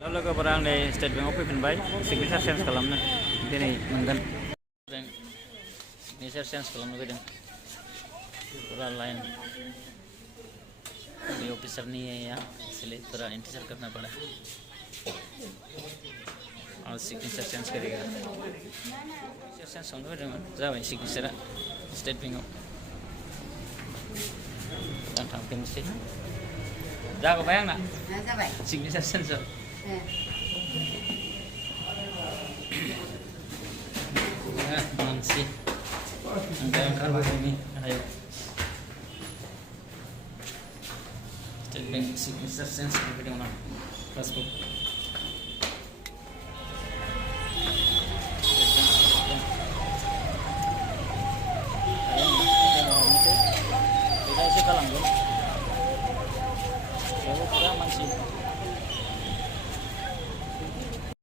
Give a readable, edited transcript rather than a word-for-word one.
लोगोफोरा आंनि स्टेट बेंकआव फैफिनबाय सिगनेचार चेन्ज खालामनो दिनै मोनगोन सिगनेचार चेन्ज खालामनो फैदों पूरा लाइन बे ऑफिसर नहीं है यहाँ इसलिए थोड़ा इंतजार करना पड़ा और सिग्नेचर चेंज करेगा सिग्नेचर चेंज खालामनो फैदोंमोन जाबाय सिग्नेचारा स्टेट बेंकआव आं थांफिननोसै जाबाय आंना जाबाय सिग्नेचार चेन्ज मानसि ओमफ्राय ओंखारबोदोंनि हायाव स्टेट बेंक सिग्नेचार चेन्ज खालामफैदोंमोन आं पासबुक